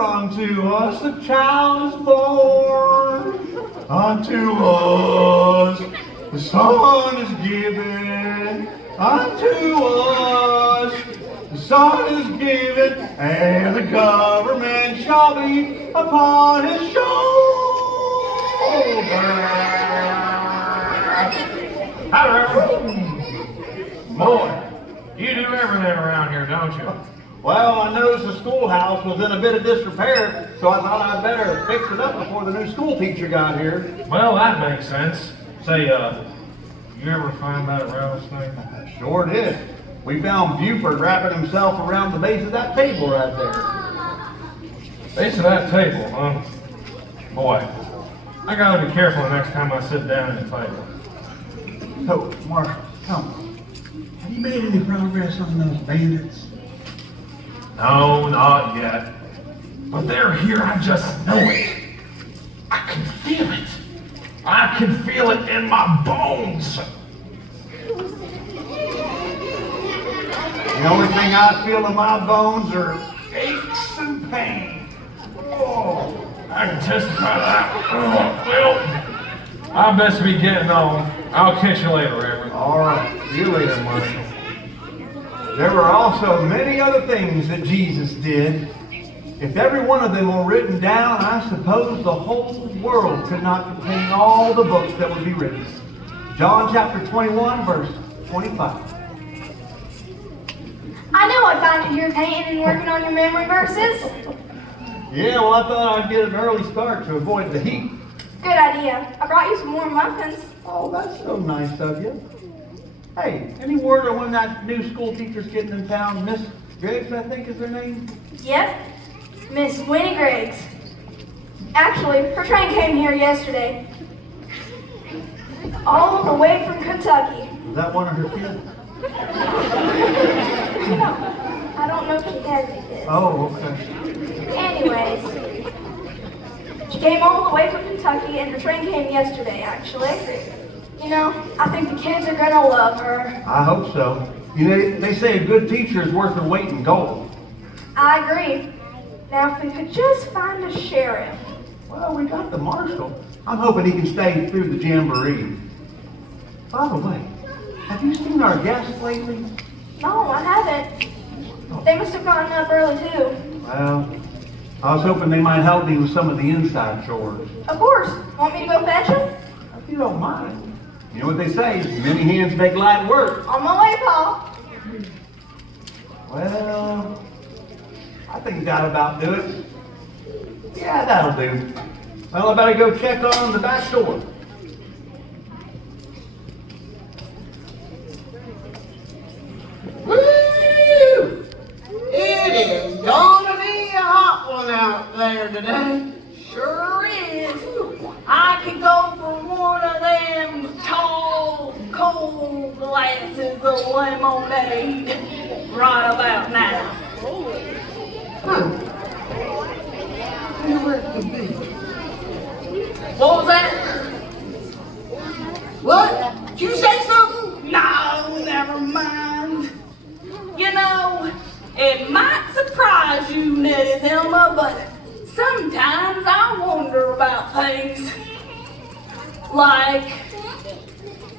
For unto us a child is born, unto us the Son is given, unto us the Son is given, and the government shall be upon his shoulder. Boy, you do everything around here, don't you? Well, I noticed the schoolhouse was in a bit of disrepair, so I thought I'd better fix it up before the new school teacher got here. Well, that makes sense. Say, you ever find that rattlesnake? I sure did. We found Buford wrapping himself around the base of that table right there. Base of that table, huh? Boy, I gotta be careful the next time I sit down at the table. So, Marshall, come on. Have you made any progress on those bandits? No, not yet. But they're here, I just know it. I can feel it. I can feel it in my bones. The only thing I feel in my bones are aches and pain. Oh, I can testify to that. Oh, well, I best be getting on. I'll catch you later, Reverend. All right, see you later, Marshall. There were also many other things that Jesus did. If every one of them were written down, I suppose the whole world could not contain all the books that would be written. John chapter 21, verse 25. I knew I'd find you here painting and working on your memory verses. Yeah, well, I thought I'd get an early start to avoid the heat. Good idea. I brought you some warm muffins. Oh, that's so nice of you. Hey, any word on when that new school teacher's getting in town? Miss Griggs, I think is her name? Yep, Miss Winnie Griggs. Actually, her train came here yesterday. All the way from Kentucky. Is that one of her kids? I don't know if she has any kids. Oh, okay. Anyways, she came all the way from Kentucky and her train came yesterday, actually. You know, I think the kids are gonna love her. I hope so. You know, they say a good teacher is worth her weight in gold. I agree. Now, if we could just find a sheriff. Well, we got the marshal. I'm hoping he can stay through the jamboree. By the way, have you seen our guests lately? No, I haven't. They must have gotten up early too. Well, I was hoping they might help me with some of the inside chores. Of course. Want me to go fetch them? If you don't mind. You know what they say, many hands make light work. On my way, Paul. Well, I think that'll about do it. Yeah, that'll do. Well, I better go check on the back door. Woo! It is gonna be a hot one out there today. Sure is. I could go for one of them tall, cold glasses of lemonade right about now. What was that? What? Did you say something? No, never mind. You know, it might surprise you, Nettie Zelma, but sometimes I wonder about things. Like,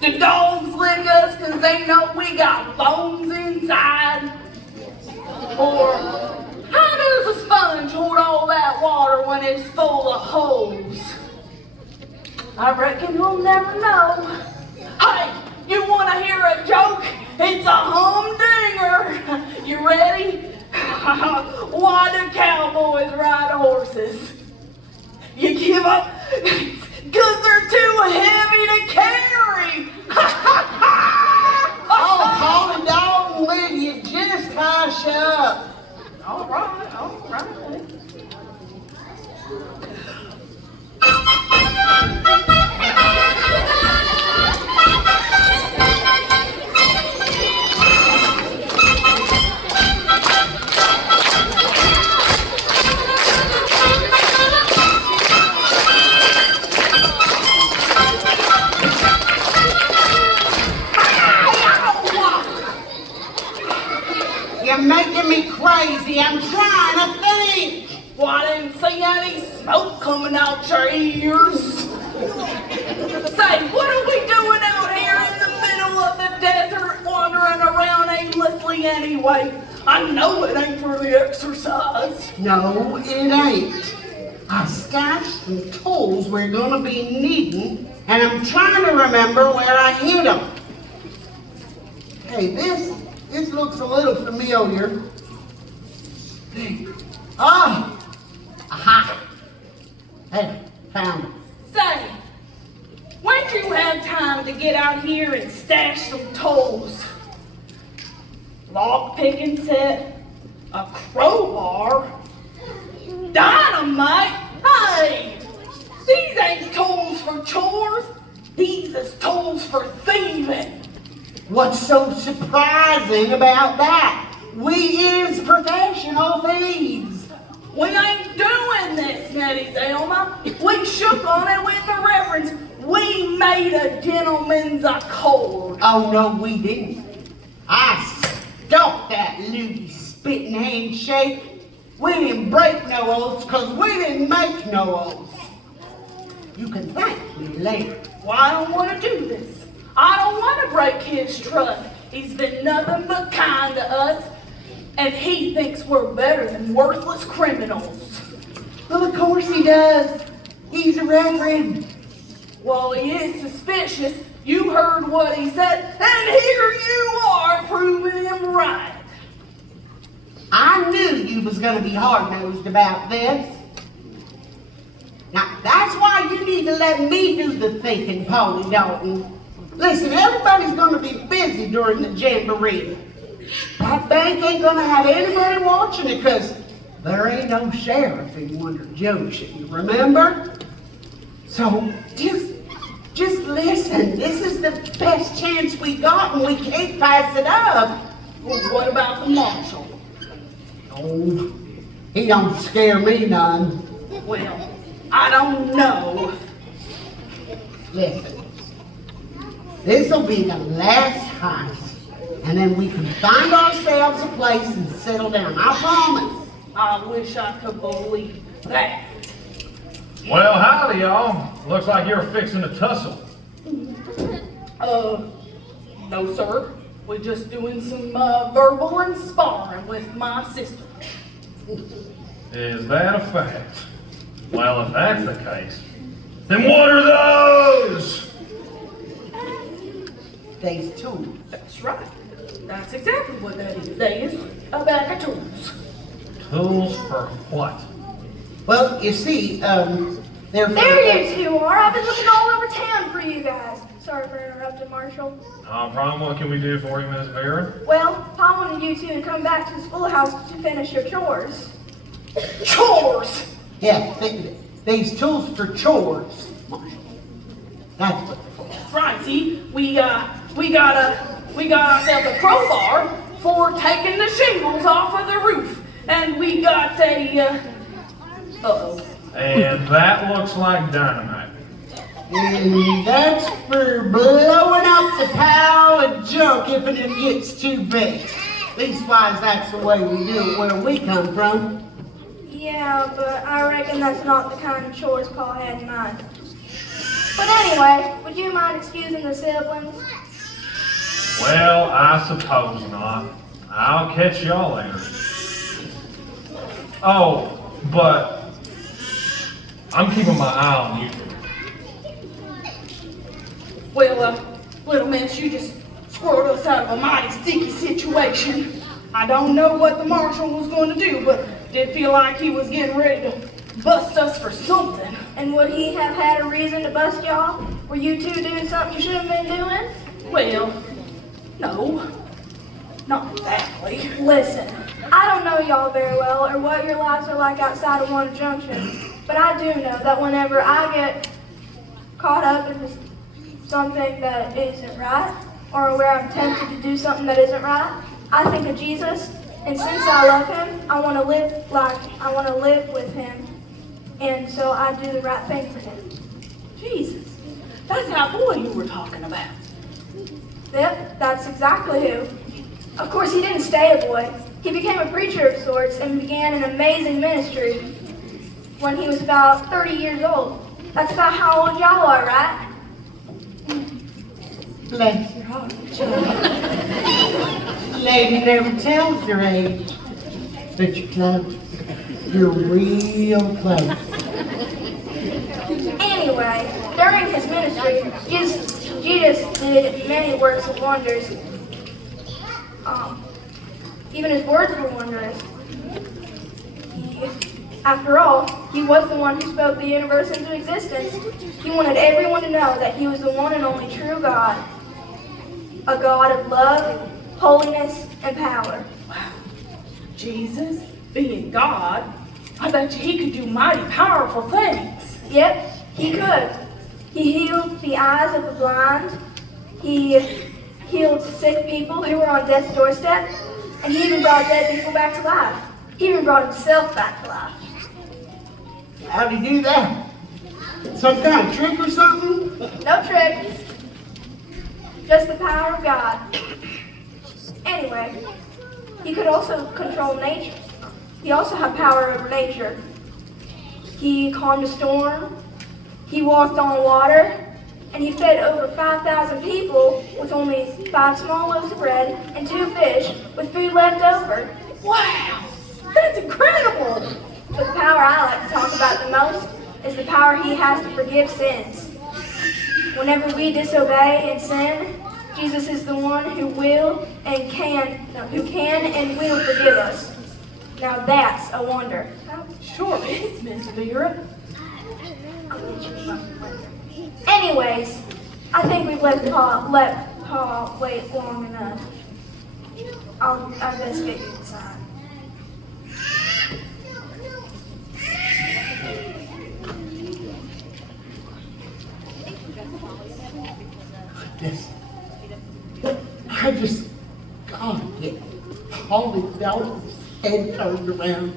the dogs lick us because they know we got bones inside. Or, how does a sponge hold all that water when it's full of holes? I reckon we'll never know. Hey, you want to hear a joke? It's a humdinger. You ready? Why do cowboys ride horses? You give up because they're too heavy to carry. Oh, Colin Dog, will you just hush up? All right, all right. Well, I didn't see any smoke coming out your ears. Say, what are we doing out here in the middle of the desert, wandering around aimlessly anyway? I know it ain't for the exercise. No, it ain't. I stashed some tools we're gonna be needing, and I'm trying to remember where I hid them. Hey, this looks a little familiar. Ah! Aha! Hey, found it. Say, when'd you have time to get out here and stash some tools? Lock picking set, a crowbar, dynamite. Hey, these ain't tools for chores. These is tools for thieving. What's so surprising about that? We is professional thieves. We ain't doing this, Nettie Zelma. We shook on it with the reverence. We made a gentleman's accord. Oh, no, we didn't. I stopped that lewdy spitting handshake. We didn't break no oaths because we didn't make no oaths. You can thank me later. Well, I don't want to do this. I don't want to break his trust. He's been nothing but kind to us, and he thinks we're better than worthless criminals. Well, of course he does. He's a reverend. Well, he is suspicious. You heard what he said, and here you are proving him right. I knew you was gonna be hard-nosed about this. Now, that's why you need to let me do the thinking, Polly Dalton. Listen, everybody's gonna be busy during the jamboree. That bank ain't gonna have anybody watching it because there ain't no sheriff in Wonder Junction, remember? So, just listen. This is the best chance we got and we can't pass it up. Well, what about the marshal? Oh, he don't scare me none. Well, I don't know. Listen, this'll be the last heist, and then we can find ourselves a place and settle down. I promise. I wish I could believe that. Well, howdy, y'all. Looks like you're fixing to tussle. No, sir. We're just doing some verbal and sparring with my sister. Is that a fact? Well, if that's the case, then what are those? These tools. That's right. That's exactly what that is. They is a bag of tools. Tools for what? Well, you see, they're for... There you two are. I've been looking all over town for you guys. Sorry for interrupting, Marshall. No problem. What can we do for you, Miss Vera? Well, Pa wanted you two to come back to the schoolhouse to finish your chores. Chores! Yeah, these tools for chores, Marshall. That's what they're for. That's right. See, we got ourselves a crowbar for taking the shingles off of the roof, and we got a uh-oh. And that looks like dynamite. And that's for blowing up the pile of junk if it gets too big. Leastwise, that's the way we do it where we come from. Yeah, but I reckon that's not the kind of chores Pa had in mind. But anyway, would you mind excusing the siblings? Well, I suppose not. I'll catch y'all later. Oh, but I'm keeping my eye on you. Well, little miss, you just squirreled us out of a mighty sticky situation. I don't know what the marshal was going to do, but did feel like he was getting ready to bust us for something. And would he have had a reason to bust y'all? Were you two doing something you shouldn't have been doing? Well, no, not exactly. Listen, I don't know y'all very well or what your lives are like outside of Wonder Junction, but I do know that whenever I get caught up in something that isn't right, or where I'm tempted to do something that isn't right, I think of Jesus, and since I love him, I want to live with him, and so I do the right thing for him. Jesus, that's that boy you were talking about. Yep, that's exactly who. Of course, he didn't stay a boy. He became a preacher of sorts and began an amazing ministry. when he was about 30 years old. That's about how old y'all are, right? Bless your heart, child. Lady never tells her age, but you're close. You're real close. Anyway, during his ministry, Jesus did many works of wonders. Even his words were wondrous. After all, he was the one who spoke the universe into existence. He wanted everyone to know that he was the one and only true God. A God of love, holiness, and power. Wow. Jesus, being God, I bet you he could do mighty powerful things. Yep, he could. He healed the eyes of the blind. He healed sick people who were on death's doorstep. And he even brought dead people back to life. He even brought himself back to life. How'd he do that? Some kind of trick or something? No trick. Just the power of God. Anyway, he could also control nature. He also had power over nature. He calmed a storm. He walked on water. And he fed over 5,000 people with only 5 small loaves of bread and 2 fish with food left over. Wow, that's incredible. But the power I like to talk about the most is the power he has to forgive sins. Whenever we disobey and sin, Jesus is the one who can and will forgive us. Now that's a wonder. Sure is, Miss Vera. Anyways, I think we've let Paul wait long enough. I'll best get you inside. Yes. I just gotta get Holly Dalton's head turned around.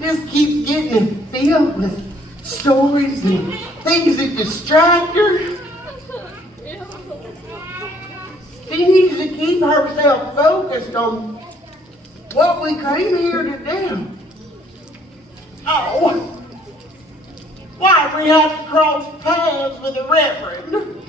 Just keep getting it filled with stories and things that distract her. She needs to keep herself focused on what we came here to do. Oh, why we have to cross paths with the Reverend?